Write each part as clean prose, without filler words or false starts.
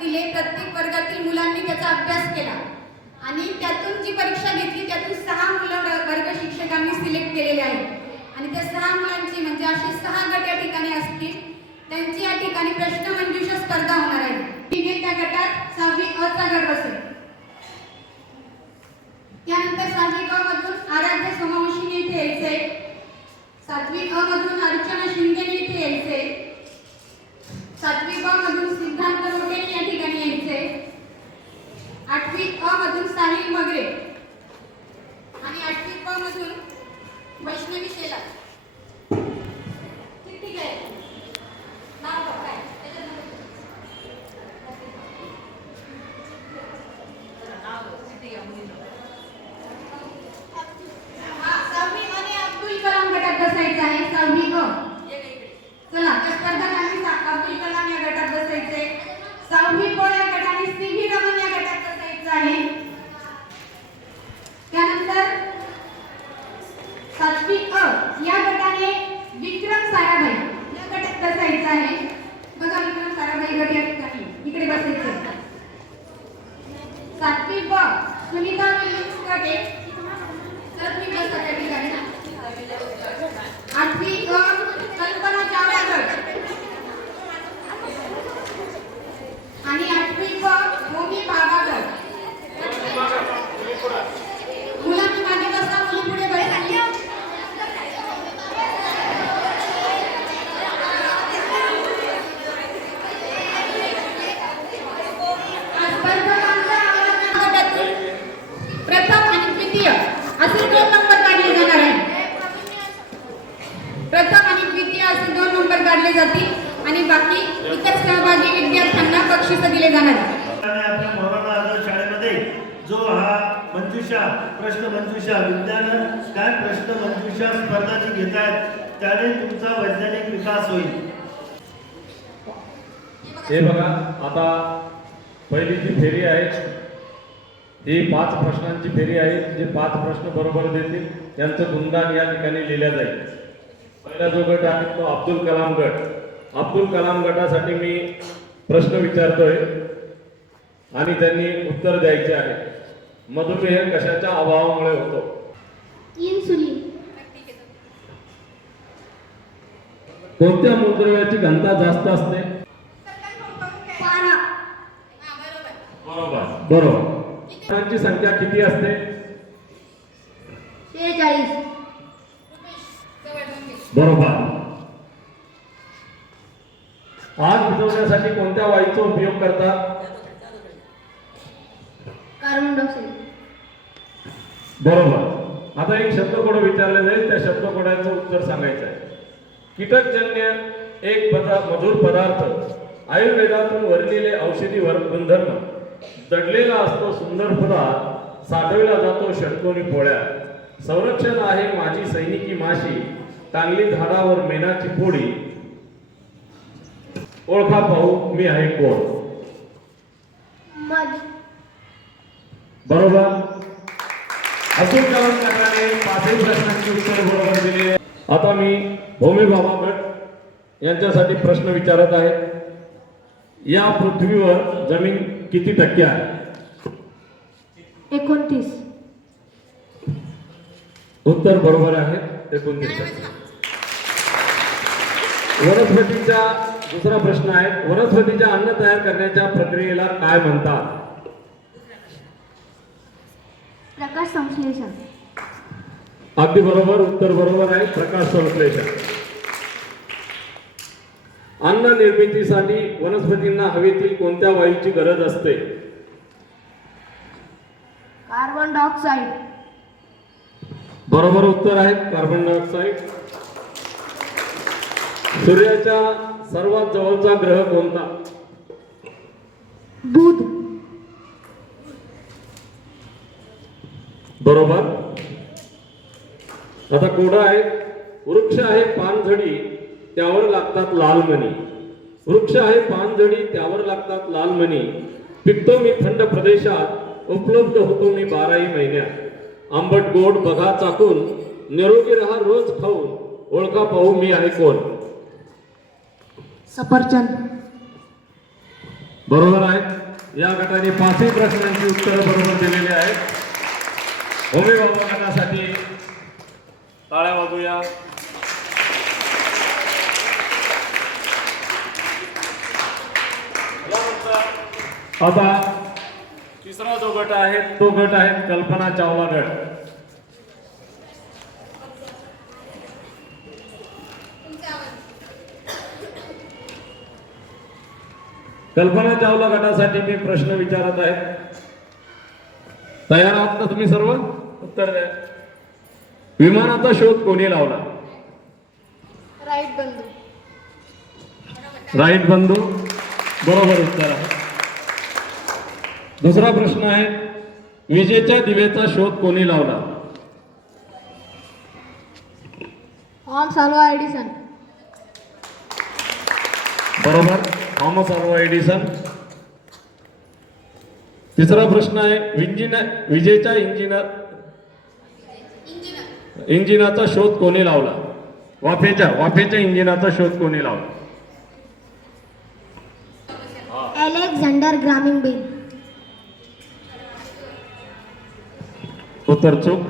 दिले, प्रत्येक वर्गातील मुलांनी त्याचा अभ्यास केला आणि त्यातून जी परीक्षा घेतली त्यातून 6 मुलं वर्ग शिक्षकांनी सिलेक्ट केलेले आहेत आणि त्या 6 मुलांची म्हणजे असे 6 गट या ठिकाणी असतील, त्यांची या ठिकाणी प्रश्नमंजुषा स्पर्धा होणार आहे. त्या गटात 6वी अ चा गट असेल. त्यानंतर 6वी ब मधून आराध्य सोमवंशी इथे यायचे, 7वी अ मधून अर्चना शिंदे इथे यायचे, 7वी ब मधून सिद्धांत रोटे या ठिकाणी यायचे, 8वी अ मधून साहिल मगरे आणि 8वी ब मधून वैष्णवी शेलार. ठीक आहे, नाव काय अब्दुल कलाम गटात बसायचं आहे. 6वी अ चला त्या स्पर्धकांनी अब्दुल कलाम या गटात बसायचे. 6वी ब या गटाने सीव्ही रमन या गटात बसायचं आहे. त्यानंतर 7वी अ या गटाने विक्रम साराभाई या गटात बसायचं आहे. बघा विक्रम साराभाई गट या ठिकाणी इकडे बसायचं. 7वी ब सुनीता विलियम्स गट आहे. 7वी ब या ठिकाणी. 8वी अ कल्पना चावला गट आणि 8वी ब भूमी भागा गट. मुलांनी मागे बसा, मुली पुढे बसा. प्रथम आणि द्वितीय असे 2 नंबर काढले जाणार आहे. प्रथम आणि द्वितीय असे 2 नंबर काढले जातील आणि बाकी इतर सहभागी विद्यार्थ्यांना बक्षीस दिले जाणार आहेत. आपल्या मोराना आदर्श शाळेमध्ये जो हा मंजुषा प्रश्न मंजुषा विज्ञान काय प्रश्न मंजुषा स्पर्धा जी घेत आहेत त्याने तुमचा वैज्ञानिक विकास होईल. हे बघा, आता पहिली जी फेरी आहे ही 5 प्रश्नांची फेरी आहे. जे 5 प्रश्न बरोबर देतील त्यांचं गुणगान या ठिकाणी लिहिल्या जाईल. पहिला जो गट आहे तो अब्दुल कलाम गट. अब्दुल कलाम गटासाठी मी प्रश्न विचारतोय आणि त्यांनी उत्तर द्यायचे आहे. मधुमेह कशाच्या अभावामुळे होतो? इन्सुलिन. कोणत्या मूत्रव्याची घनता जास्त असते? पारा. बरोबर. ची संख्या किती असते? 46. बरोबर. आग विझवण्यासाठी कोणत्या वायूचा उपयोग करतात? Carbon dioxide. बरोबर. आता एक शब्दकोड विचारले जाईल, त्या शब्दकोडाचं उत्तर सांगायचं आहे. कीटकजन्य एक मधुर पदार्थ आयुर्वेदातून वर्णिले औषधी गुणधर्म दडलेला असतो सुंदर फुलात, साठविला जातो षटकोनी पोळ्या. संरक्षण आहे माझी सैनिकी माशी, टांगली झाडावर मेणाची पोळी. ओळखा पाहू मी आहे कोण? मध. बरोबर. अब्दुल कलाम गटाने 5 प्रश्नांची उत्तर बरोबर दिली. आता मी होमी बाबा गट यांच्यासाठी प्रश्न विचारत आहे. या पृथ्वीवर जमीन किती टक्के आहे? 29. उत्तर बरोबर आहे, 29%. वनस्पतीचा दुसरा प्रश्न आहे. वनस्पतीच्या अन्न तयार करण्याच्या प्रक्रियेला काय म्हणतात? प्रकाश संश्लेषण. अगदी बरोबर, उत्तर बरोबर आहे, प्रकाश संश्लेषण. अन्न निर्मितीसाठी वनस्पतींना हवेतील कोणत्या वायूची गरज असते? Carbon dioxide. बरोबर उत्तर आहे, कार्बन डायऑक्साइड. सूर्याच्या सर्वात जवळचा ग्रह कोणता? दूध. बरोबर. आता कोडा आहे. वृक्ष आहे पानझडी त्यावर लागतात लाल मणी. वृक्ष आहे पानझडी त्यावर लागतात लाल मणी. पिकतो मी थंड प्रदेशात, उपलब्ध होतो मी 12ही महिन्यात. आंबट गोड बघा चाकून, निरोगी रहा रोज खाऊन. ओळखा पाहू मी आहे कोण? सफरचंद. बरोबर आहेत. या गटाने 5ही प्रश्नांची उत्तरं बरोबर दिलेली आहेत. होमी बाबा गटासाठी टाळ्या वाजूया. आता तिसरा जो गट आहे तो गट आहे कल्पना चावला गट. कल्पना चावला गटासाठी मी प्रश्न विचारत आहे. तयार आहात ना तुम्ही सर्व? उत्तर द्या. विमानाचा शोध कोणी लावला? राईट बंधू. राईट बंधू बरोबर उत्तर आहे. दुसरा प्रश्न आहे विजेच्या दिव्याचा शोध कोणी लावला? Thomas Alva Edison. बरोबर, थॉमस अल्वा एडिसन. तिसरा प्रश्न आहे विजेच्या इंजिनाचा शोध कोणी लावला? वाफेच्या इंजिनाचा शोध कोणी लावला? Alexander Graham Bell. उत्तर चूक.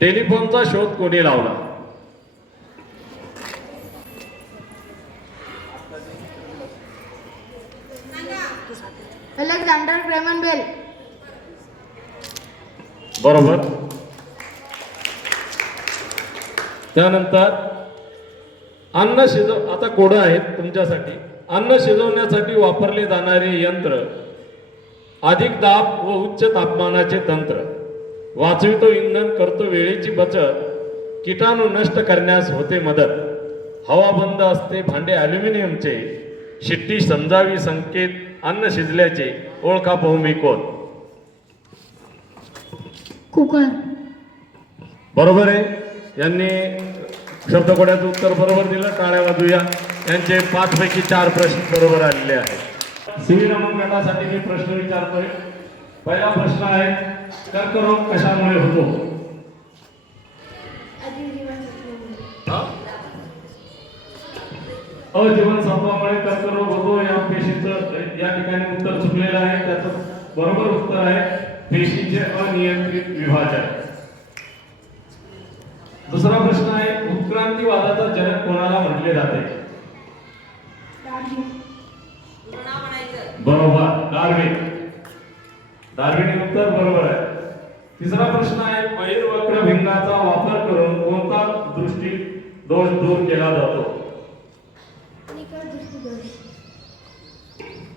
टेलिफोनचा शोध कोणी लावला? Alexander Graham Bell. बरोबर. त्यानंतर अन्न शिजव, आता कोडं आहेत तुमच्यासाठी. अन्न शिजवण्यासाठी वापरले जाणारे यंत्र, अधिक दाब व उच्च तापमानाचे तंत्र, वाचवितो इंधन, करतो वेळेची बचत, कीटाणू नष्ट करण्यास होते मदत, हवा बंद असते भांडे ॲल्युमिनियमचे, शिट्टी समजावी संकेत अन्न शिजल्याचे, ओळखा बहुमी कोण? कुकर. बरोबर आहे. यांनी शब्दकोड्याचं उत्तर बरोबर दिलं. टाळ्या वाजूया. यांचे 5 पैकी 4 प्रश्न बरोबर आलेले आहेत. सिव्ही रमण गटासाठी मी प्रश्न विचारतोय. पहिला प्रश्न आहे कर्करोग कशामुळे होतो? अजीवनसत्वामुळे कर्करोग होतो. या पेशीचं या ठिकाणी उत्तर चुकलेलं आहे. त्याचं बरोबर उत्तर आहे पेशीचे अनियंत्रित विभाजन. दुसरा प्रश्न आहे उत्क्रांतीवादाचा जनक कोणाला म्हटले जाते? बरोबर, डार्विन. डार्विन उत्तर बरोबर आहे. तिसरा प्रश्न आहे बहिर्वक्र भिंगाचा वापर करून कोणता दृष्टी दोष दूर केला जातो?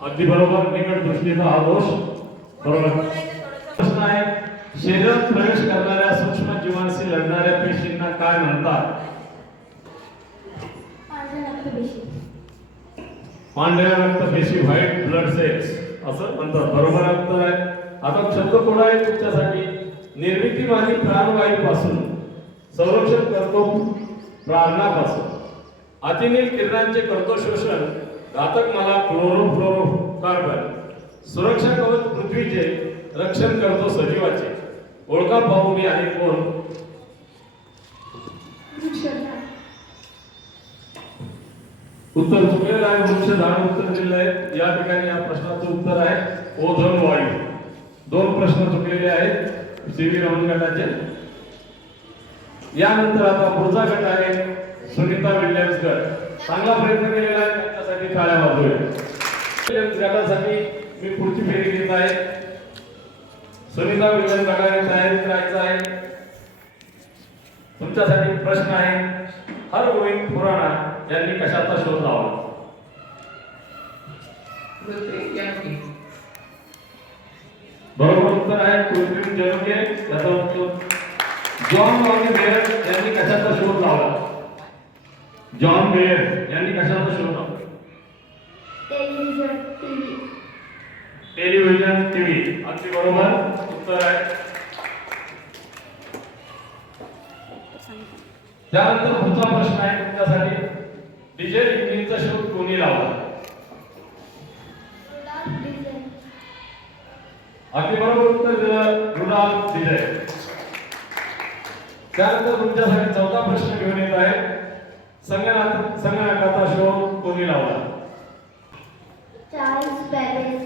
अगदी बरोबर, निकट दृष्टीचा हा दोष बरोबर. प्रश्न आहे शरीरात प्रवेश करणाऱ्या सूक्ष्म जीवांशी लढणाऱ्या पेशींना काय म्हणतात? पांढऱ्या रक्तपेशी, व्हाईट ब्लड सेल्स असं म्हणतात. बरोबर उत्तर आहे. आता शब्दकोड आहे तुमच्यासाठी. निर्मितीवादी प्राणवायूपासून संरक्षण करतो प्रारणापासून, अतिनील किरणांचे करतो शोषण, घातक मला क्लोरोफ्लोरोकार्बन, सुरक्षा कवच पृथ्वीचे, रक्षण करतो सजीवाचे, ओळखा पाहू मी आहे कोण? उत्तर चुकलेलं आहे. वृक्ष झाड उत्तर दिलेलं आहे. या ठिकाणी या प्रश्नाचं उत्तर आहे ओझोन वायू. 2 प्रश्न चुकलेले आहेत सीव्ही रमण गटाचे. यानंतर आता पुढचा गट आहे सुनीता विल्यम्स गट. चांगला प्रयत्न केलेला आहे, त्याच्यासाठी टाळ्या वाजवूया. विल्यम्स गटासाठी मी पुढची फेरी घेत आहे. सुनीता विल्यम्स गटाने तयारीत राहायचं आहे. तुमच्यासाठी प्रश्न आहे हरगोविंद खुराना यांनी कशाचा शोध लावला? बरोबर उत्तर आहे कृत्रिम जनुके. याचा उत्तर जॉन मेयर यांनी कशाचा शोध लावला? जॉन मेयर यांनी कशाचा शोध लावला? Television TV. अगदी बरोबर उत्तर आहे. त्यानंतर पुढचा प्रश्न आहे तुमच्यासाठी डिझेल इंजिनचा शोध कोणी लावला? अगदी बरोबर उत्तर दिलं रुडॉल्फ डिझेल. त्यानंतर तुमच्यासाठी 14 प्रश्न घेऊन येत आहे. संगणकाचा शोध कोणी लावला? Charles Babbage.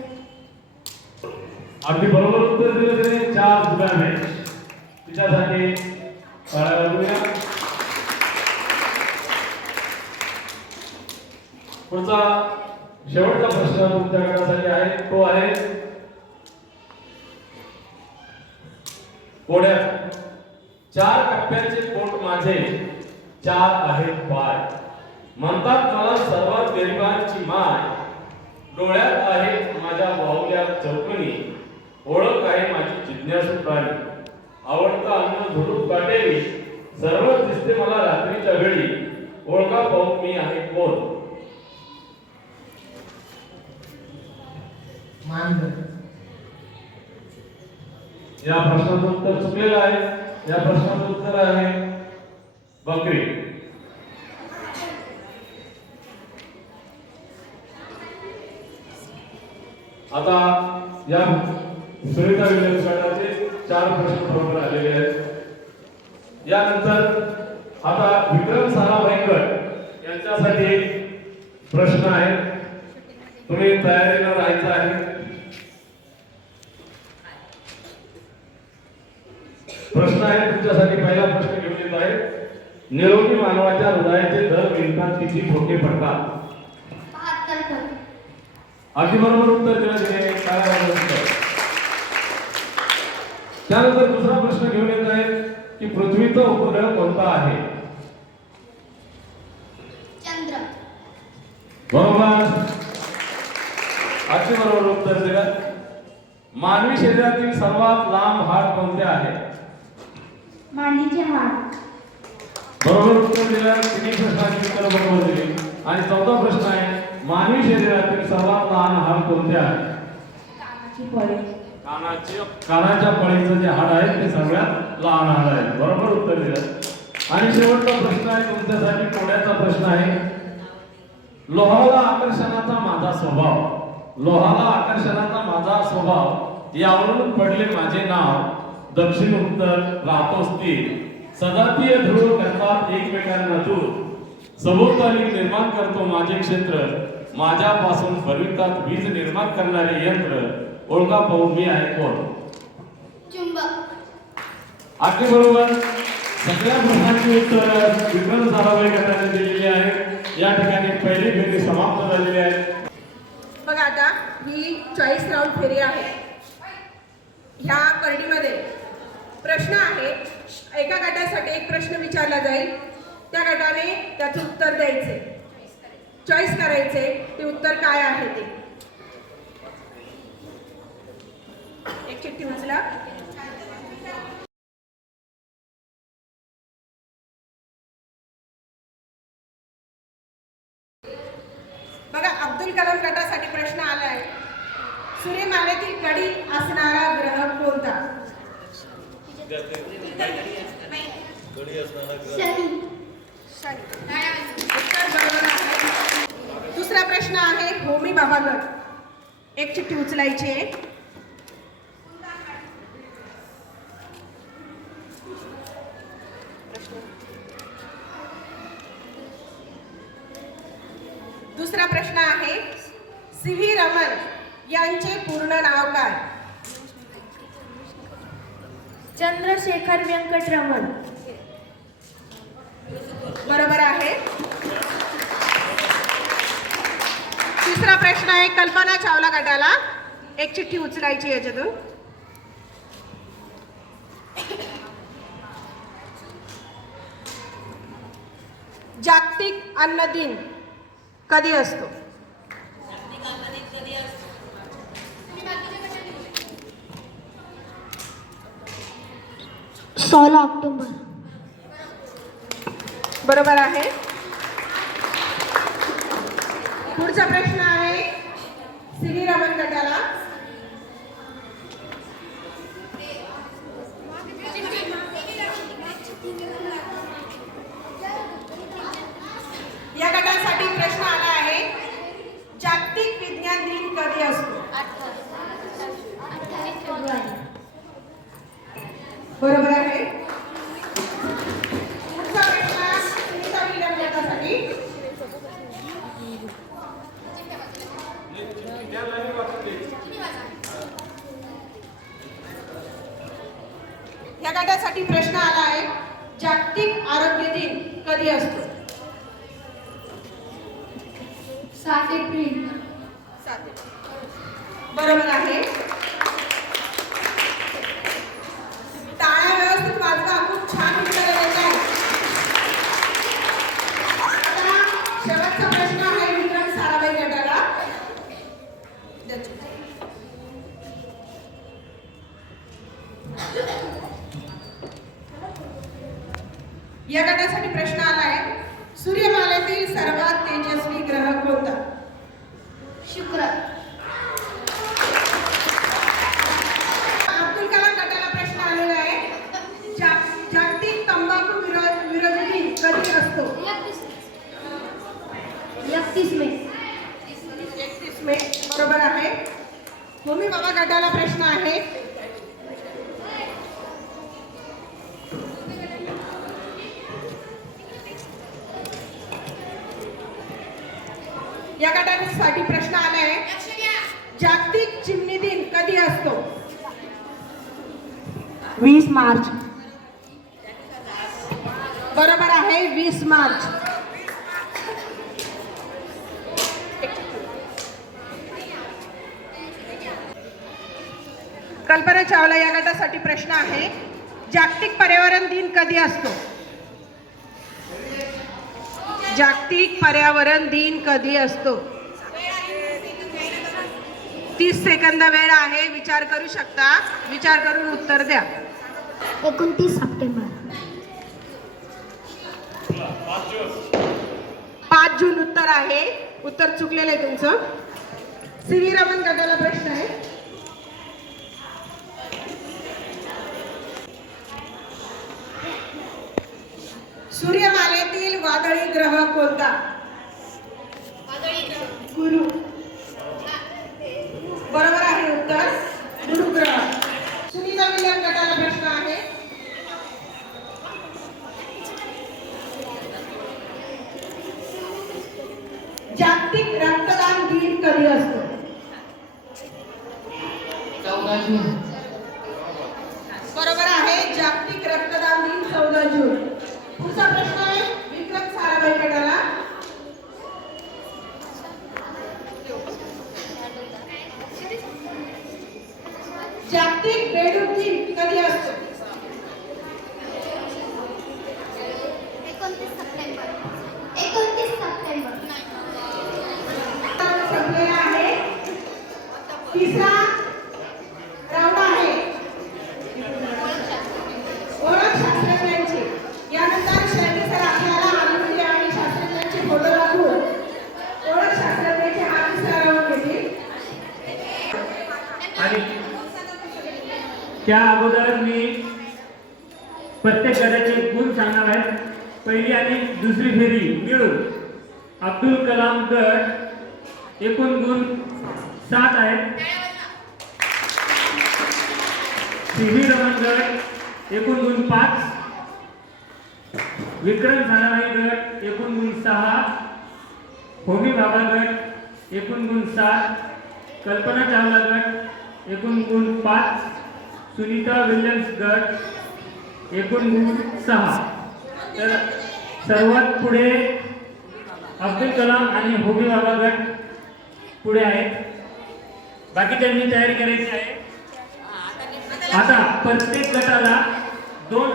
अगदी बरोबर उत्तर दिलं त्याने, चार्ल्स बॅबेज. तिच्यासाठी टाळ्या वाजवूया. पुढचा शेवटचा प्रश्न तुमच्या गटासाठी आहे, तो आहे कोड्यात 4 कप्प्याचे पोट माझे, 4 आहेत पाय. म्हणतात मला सर्वात गरिबांची माय. डोळ्यात आहे माझ्या बाहुल्या चौकणी. ओळख आहे माझी जिज्ञासू प्राणी. आवडतं अन्न झुडूप काटेरी. सर्वच दिसते मला रात्रीच्या वेळी. ओळखा पाहून मी आहे कोण? या प्रश्नाचं उत्तर चुकलेलं आहे. या प्रश्नाचं उत्तर आहे बकरी. आता या सुनीता विलियम्स गटाचे 4 प्रश्न बरोबर आलेले आहेत. यानंतर आता विक्रम साराभाई गट यांच्यासाठी प्रश्न आहेत. तुम्ही तयारीला राहायचं आहे. प्रश्न आहे तुमच्यासाठी. पहिला प्रश्न घेऊन येत आहे. निरोगी मानवाच्या हृदयाचे दर मिनिटात किती ठोके पडतात? 72 ठोके. अगदी बरोबर उत्तर दिलं तिने. त्यानंतर दुसरा प्रश्न घेऊन येत आहे की पृथ्वीचा उपग्रह कोणता आहे? चंद्र. बरोबर. अगदी बरोबर उत्तर दिलं. मानवी शरीरातील सर्वात लांब हाड कोणते आहे? मांडीचे हाड. बरोबर उत्तर दिलं. तिन्ही प्रश्नांची उत्तर बरोबर दिली. आणि चौथा प्रश्न आहे मानवी शरीरातील सर्वात लहान हाड कोणते आहे? कानाची पळी. कानाच्या पळीचं जे हाड आहे ते सगळ्यात लहान हाड आहे. बरोबर उत्तर दिलं. आणि शेवटचा प्रश्न आहे तुमच्यासाठी. कोड्याचा प्रश्न आहे. लोहाला आकर्षणाचा माझा स्वभाव. लोहाला आकर्षणाचा माझा स्वभाव यावरून पडले माझे नाव. दक्षिण उत्तर राहतो स्थिर. सजातीय ध्रुव करतात एकमेकांना दूर. सभोवताली निर्माण करतो माझे क्षेत्र. माझ्यापासून फरवितात वीज निर्माण करणारे यंत्र. ओळखा पाहून मी आहे कोण? चुंबक. अगदी बरोबर. सगळ्या प्रश्नांची उत्तर विक्रम साराभाई गटाने दिलेली आहे. या ठिकाणी पहिली फेरी समाप्त झालेली आहे. बघा आता ही चॉईस राऊंड फेरी आहे. ह्या करडीमध्ये प्रश्न आहे. एका गटासाठी एक प्रश्न विचारला जाईल. त्या गटाने त्याचं उत्तर द्यायचे, चॉईस करायचे ते उत्तर काय आहे ते. एक चिठ्ठी उचला. बघा अब्दुल कलाम गटासाठी प्रश्न आलाय. सूर्यमालेतील कडी असणारा ग्रह कोणता? उत्तर बरोबर आहे. दुसरा प्रश्न आहे होमी बाबा गट. एक चिठ्ठी उचलायची आहे. दुसरा प्रश्न आहे सी.व्ही. रमण यांचे पूर्ण नाव काय? चंद्रशेखर व्यंकटरमण. बरोबर आहे. तिसरा प्रश्न आहे कल्पना चावला गटाला. एक चिठ्ठी उचलायची याच्यातून. जागतिक अन्न दिन कधी असतो? 16 ऑक्टोबर. बरोबर आहे. पुढचा प्रश्न आहे सी.व्ही. रमण गटाला. या गटासाठी प्रश्न आला आहे जागतिक विज्ञान दिन कधी असतो? 28 फेब्रुवारी. बरोबर आहे. पुढचा प्रश्न सुनीता विलियम गटासाठी. गटासाठी प्रश्न आला आहे, जागतिक आरोग्य दिन कधी असतो? 7 एप्रिल. 7 बरोबर आहे. टाळ्या व्यवस्थित वाजवा, खूप छान उत्तर देत आहे. आता शेवटचा प्रश्न आहे विक्रम साराभाई गटाला. या गटासाठी प्रश्न आला आहे, सूर्यमालेतील सर्वात तेजस्वी ग्रह कोणता? शुक्र. अब्दुल कलाम गटाला प्रश्न आलेला आहे, जागतिक तंबाखू विरोधी दिन कधी असतो? 31 मे. 31 मे बरोबर आहे. होमी बाबा गटाला प्रश्न आहे, या गटासाठी प्रश्न आला आहे, जागतिक चिमणी दिन कधी असतो? 20 मार्च. बरोबर आहे, 20 मार्च. कल्पना चावला या गटासाठी प्रश्न आहे, जागतिक पर्यावरण दिन कधी असतो? जागतिक पर्यावरण दिन कधी असतो? 30 सेकंद वेळ आहे, विचार करू शकता, विचार करून उत्तर द्या. 29 सप्टेंबर. 5 जून उत्तर आहे. उत्तर चुकलेलं आहे तुमचं. सीव्ही रमण गटाला प्रश्न आहे, सूर्यमालेतील वादळी ग्रह कोणता? गुरु. बरोबर आहे उत्तर, गुरु ग्रह. सुनीता विलियम गटाला प्रश्न आहे, जागतिक रक्तदान दिन कधी असतो? 14 जून. बरोबर आहे, जागतिक रक्तदान दिन 14 जून. पुढचा प्रश्न आहे विक्रम साराभाई गटाला, जागतिक बेडूक दिन कधी असतो? 29 सप्टेंबर. 29 सप्टेंबर. संपलेला आहे. तिसरा राऊंड आहे ओळख शास्त्रज्ञांची. यानंतर शैली सर आपल्याला आनंदी आणि शास्त्रज्ञांचे फोटो दाखवून ओळख शास्त्रज्ञांचे हा तिसरा राऊंड घेतील. आणि त्या अगोदर मी प्रत्येक गटाचे गुण सांगणार आहे. पहिली आणि दुसरी फेरी मिळून अब्दुल कलाम गट एकूण गुण 7 आहेत. सीव्ही रमण गट एकूण गुण 5, विक्रम साराभाई गट एकूण गुण 6, होमी बाबा गट एकूण गुण 7, कल्पना चावला गट एकूण गुण 5, सुनीता विल्यम्स गट एकूण गुण 6. तर सर्वात पुढे अब्दुल कलाम आणि होमी बाबा गट पुढे आहेत. बाकीच्यांनी तयारी करायची आहे. आता प्रत्येक गटाला 2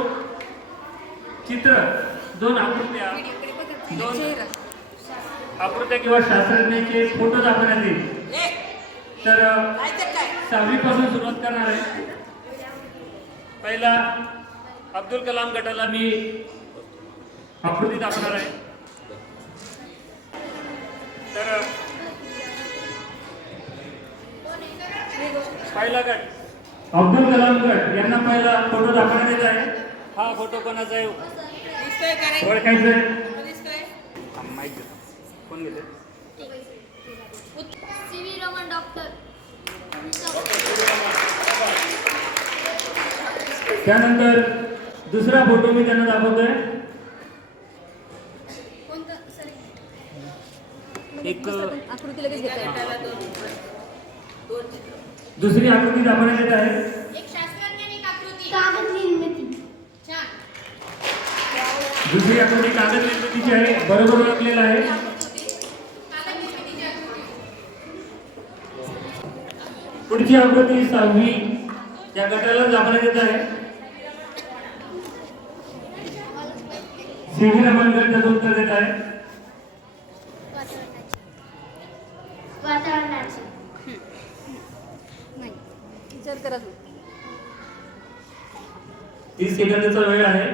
चित्र, 2 आकृत्या, 2 आकृत्या किंवा शास्त्रज्ञांचे फोटो दाखवण्यात येईल. तर 6वी पासून सुरुवात करणार आहे. पहिला अब्दुल कलाम गटाला मी आकृती दाखवणार आहे. तर पहिला गट अब्दुल कलाम गट यांना पहिला फोटो दाखवण्यात येत आहे. हा फोटो कोणाचा आहे ओळखायचं आहे. कोण घेते? CV Raman doctor. त्यानंतर दुसरा फोटो मी त्यांना दाखवतोय. एक दुसरी आकृती दाखवण्यात येत आहे. एक शास्त्रज्ञ आणि एक आकृती. कागद निर्मिती. दुसरी आकृती कागद निर्मितीची आहे, बरोबर ओळखलेलं आहे. पुढची आकृती 6वी या गटाला दाखवण्यात येत आहे. सीव्ही रमण गट त्याचं उत्तर देत आहे. वातावरणाची. 30 सेकंदाचा वेळ आहे.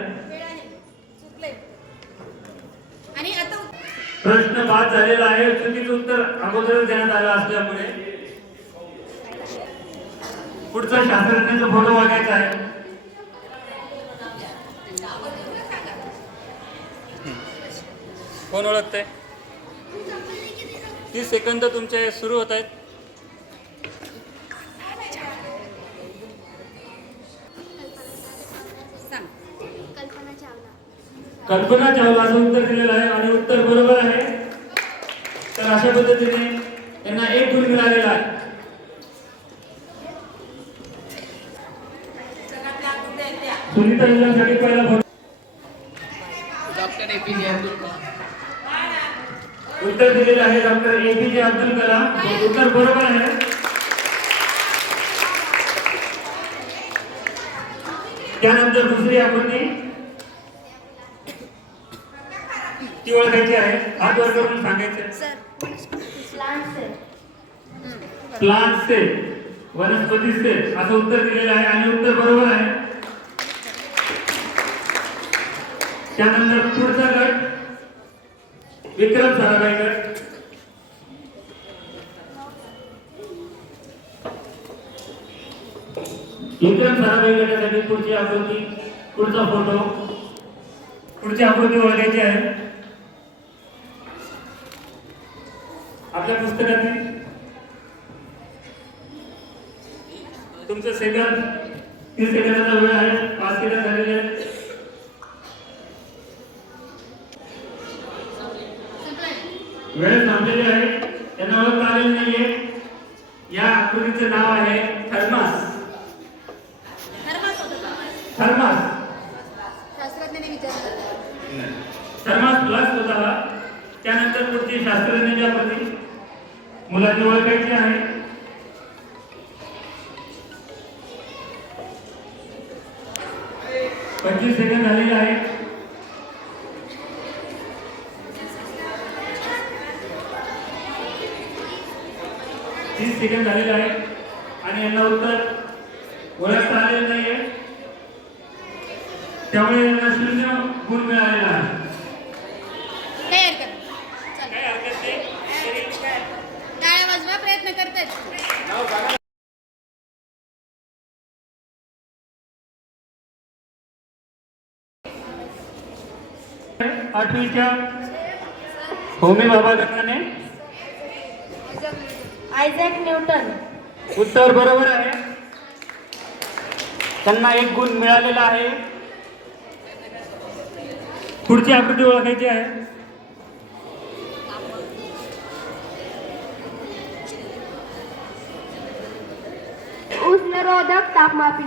आणि आता प्रश्न बाद झालेला आहे. चुकीचं उत्तर अगोदर देण्यात आलं असल्यामुळे पुढचा शास्त्रज्ञाचा फोटो बघायचा आहे. कोण ओळखतंय? 30 सेकंद तुमचे सुरू होत आहेत. कल्पना चावला. कल्पना चावला असं उत्तर दिलेलं आहे आणि उत्तर बरोबर आहे. तर अशा पद्धतीने त्यांना 1 गुण मिळालेला आहे. सुनीता जिल्ह्यासाठी पहिला फोटो. उत्तर दिलेलं आहे डॉक्टर APJ अब्दुल कलाम. उत्तर बरोबर आहे. त्यानंतर दुसरी आकृती ती ओळखायची आहे. हात वर करून सांगायचं. प्लांट से वनस्पती से असं उत्तर दिलेलं आहे आणि उत्तर बरोबर आहे. त्यानंतर पुढचा गट विक्रम साराभाई गट. विक्रम साराभाई गटासाठी पुढची आकृती, पुढचा फोटो, पुढची आकृती ओळखायची आहे. आपल्या पुस्तकातील तुमचं सेकंद 30 सेकंदाचा वेळ आहे. 5 सेकंद झालेले आहेत. वेळ संपलेली आहे. त्यांना ओळखता आलेली नाहीये. या आकृतीचं नाव आहे थर्मास. थर्मास शास्त्रज्ञाने विचारलं. थर्मास प्लस होता हा. त्यानंतर पुढची शास्त्रज्ञाची आकृती मुलांनी ओळखायची आहे. पंचवीस सेकंद झालेले आहे. तीस सेकंद झालेले आहे आणि यांना उत्तर ओळखता आलेलं नाहीये. त्यामुळे यांना 0 गुण मिळालेला आहे. काही हरकत नाही. चला. काय हरकत नाही. टाळ्या वाजवा, प्रयत्न करतायत. आठवीच्या होमी बाबा गटाने आयझॅक न्यूटन. उत्तर बरोबर आहे. त्यांना 1 गुण मिळालेला आहे. पुढची आकृती ओळखायची आहे. उष्णरोधक तापमापी.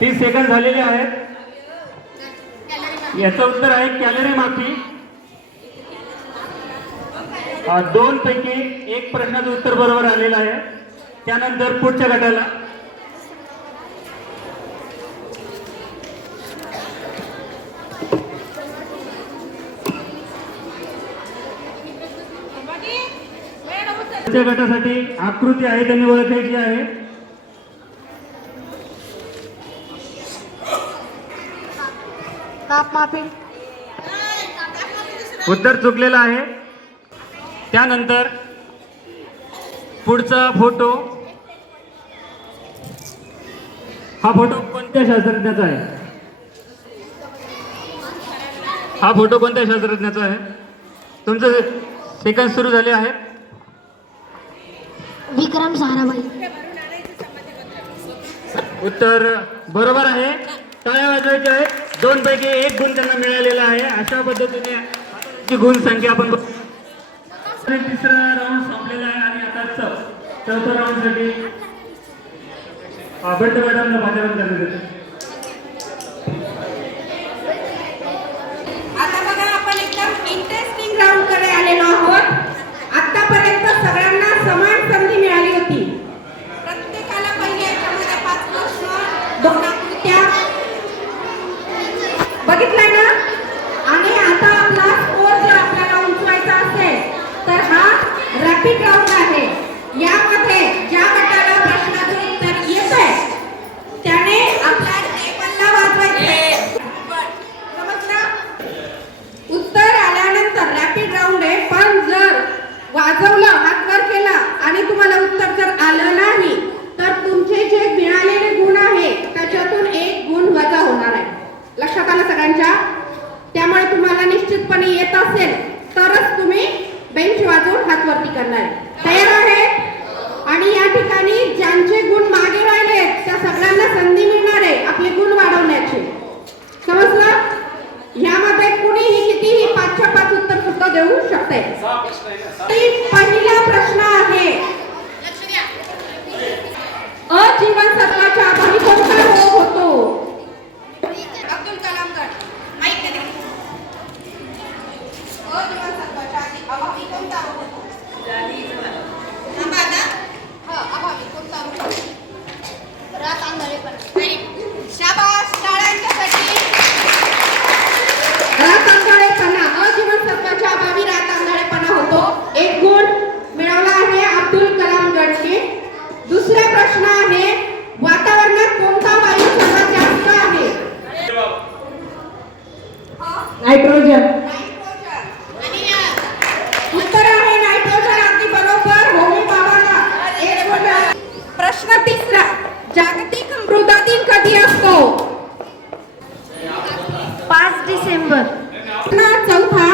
30 सेकंद झालेले आहेत. याचं उत्तर आहे कॅलरी मापी. 2 पैकी 1 प्रश्नाचं उत्तर बरोबर आलेलं आहे. त्यानंतर पुढच्या गटाला पुढच्या गटासाठी आकृती आहे, त्यांनी ओळखायची आहे. तापमापी. उत्तर चुकलेलं आहे. त्यानंतर पुढचा फोटो, हा फोटो कोणत्या शास्त्रज्ञाचा आहे? हा फोटो कोणत्या शास्त्रज्ञाचा आहे? तुमचे सेकंद सुरू झाले आहेत. विक्रम साराभाई. उत्तर बरोबर आहे. टाळ्या वाजवायच्या आहेत. 2 पैकी 1 गुण त्यांना मिळालेला आहे. अशा पद्धतीने ची गुण संख्या आपण तिसरा राऊंड संपलेला आहे आणि आता चौथ्या राऊंड साठी बंड मॅडमला मान्यवन करण्यात येते. आता बघा आपण एकदम इंटरेस्टिंग राऊंड कडे आलेलो आहोत. आतापर्यंत सगळ्यांना समान संधी मिळाली होती. प्रत्येकाला पहिले याच्यामध्ये 5 प्रश्न 2 आकृत्या बघितलाय ना. आणि आता आपला स्कोर जर आपल्याला उंचवायचा असेल तर हा रॅपिड राऊंड आहे. यामध्ये ज्या गटाला प्रश्नाचं उत्तर येत आहे त्याने आपल्या टेबलला वाजवायचे. समजलं? उत्तर आल्यानंतर रॅपिड राऊंड आहे. पण जर वाजवलं हात वर केला आणि तुम्हाला उत्तर जर आलं नाही तर तुमचे जे मिळालेले गुण आहे त्याच्यातून 1 गुण वजा होणार आहे. लक्षात आलं सगळ्यांच्या? त्यामुळे तुम्हाला निश्चितपणे येत असेल तरच तुम्ही बेंच वाजवून हात वरती करणार आहे. तयार आहे? आणि या ठिकाणी ज्यांचे गुण मागे राहिले त्या सगळ्यांना संधी मिळणार आहे आपले गुण वाढवण्याची. समजलं? यामध्ये कुणीही कितीही 5च्या 5 उत्तर सुद्धा देऊ शकते. पहिला प्रश्न आहे अजीवनसत्वाच्या अभावी कोणता रोग होतो? अब्दुल कलाम गट माहिती आहे. अजीवनसत्वाच्या अभावी कोणता रोग होतो? थांबा ना. अभावी कोणता रोग होतो? रात आंधळेपणा. शाबास, टाळ्यांच्यासाठी. रात आंधळेपणा, अजीवनसत्वाच्या अभावी रात आंधळेपणा होतो. 1 गुण मिळवला आहे अब्दुल कलाम गटने. दुसरा प्रश्न आहे वातावरणात कोणता वायू सर्वात जास्त आहे? नायट्रोजन. उत्तर आहे नायट्रोजन. अगदी बरोबर. होमी बाबांना 1 गुण. प्रश्न तिसरा जागतिक मृदा दिन कधी असतो? 5 डिसेंबर. प्रश्न चौथा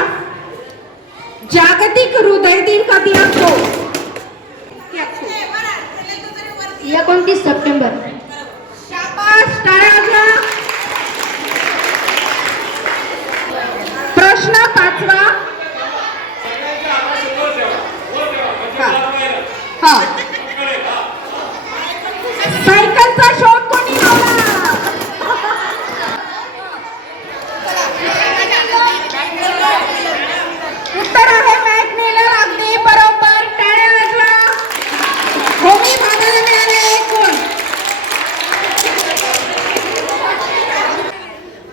जागतिक हृदय दिन कधी असतो? 29 सप्टेंबर. शाबास, टाळ्या वाजवा. प्रश्न 5वा सायकलचा शोध कोणी लावला? उत्तर आहे मॅक मिलर. अगदी बरोबर. टाळ्या वाजवा. होमी भागाला मिळाले 1 गुण.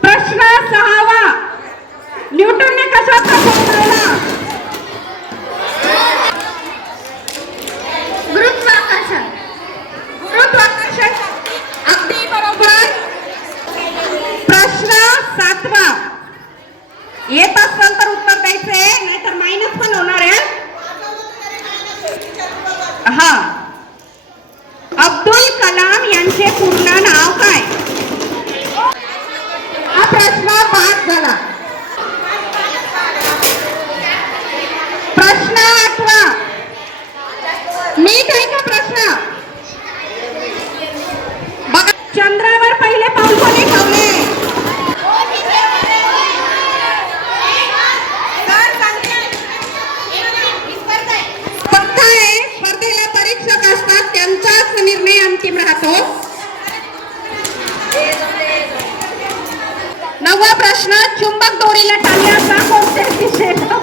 प्रश्न 6वा न्यूटनने कशाचा शोध लावला? गुरुत्वाकर्षण. गुरुत्वाकर्षण. अगदी बरोबर. प्रश्न 7वा येत असेल तर उत्तर द्यायचंय नाहीतर मायनस पण होणार आहे. हा अब्दुल कलाम यांचे पूर्ण नाव काय? हा प्रश्न 5 झाला. प्रश्न 8वा नीट आहे का प्रश्न? बघा चंद्रावर पहिले पाऊल कोणी ठेवले? स्पर्धा आहे. स्पर्धेला परीक्षक असतात त्यांचाच निर्णय अंतिम राहतो. 9वा प्रश्न चुंबक दोरीला टाळण्याचा कोणत्या दिशेला?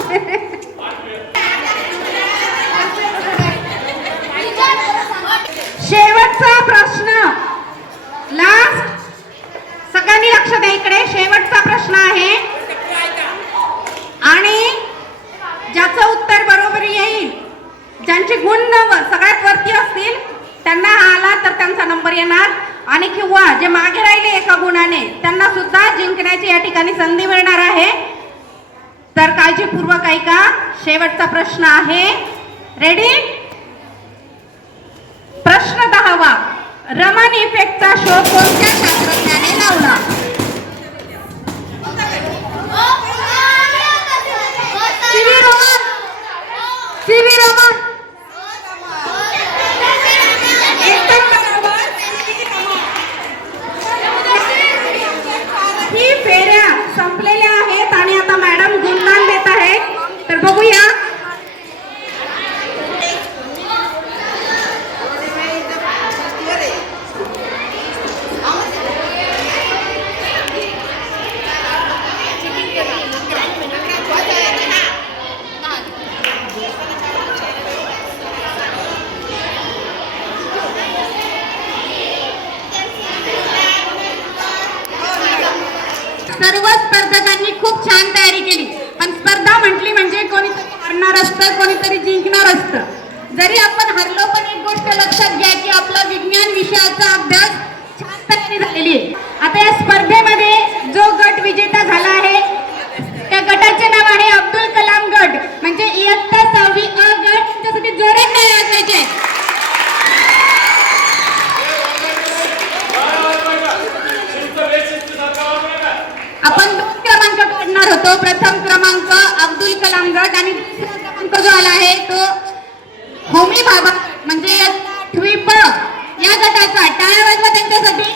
शेवटचा प्रश्न लास्ट. सगळ्यांनी लक्ष द्या इकडे. शेवटचा प्रश्न आहे आणि ज्याचं उत्तर बरोबर येईल ज्यांचे गुण सगळ्यात वरती असतील त्यांना आला तर त्यांचा नंबर येणार आणि किंवा जे मागे राहिले 1 गुणाने त्यांना सुद्धा जिंकण्याची या ठिकाणी संधी मिळणार आहे. तर काळजीपूर्वक ऐका. शेवटचा प्रश्न आहे. रेडी? प्रश्न 10वा रमन इफेक्टचा शोध कोणत्या शास्त्रज्ञाने लावला? सीव्ही रमन. एकदम बरोबर. ही फेऱ्या संपलेल्या आहेत आणि आता मॅडम गुणगान देत आहेत. तर बघूया. सर्व स्पर्धकांनी खूप छान तयारी केली. पण स्पर्धा म्हटली म्हणजे कोणीतरी हारणार असतं, कोणीतरी जिंकणार असतं. जरी आपण हरलो पण एक गोष्ट लक्षात घ्या की आपला विज्ञान विषयाचा अभ्यास छान तयारी झालेली आहे. आता या स्पर्धेमध्ये जो गट विजेता झाला आहे त्या गटाचे नाव आहे अब्दुल कलाम गट, म्हणजे इयत्ता 6वी अ गट. त्यासाठी जोरात टाळ्या वाजवायचे. आपण 2 क्रमांक काढणार होतो. प्रथम क्रमांक अब्दुल कलाम गट आणि दुसरा क्रमांक जो आला आहे तो होमी बाबा म्हणजे 8वी प या गटाचा. टाळ्या वाजवा त्यांच्यासाठी.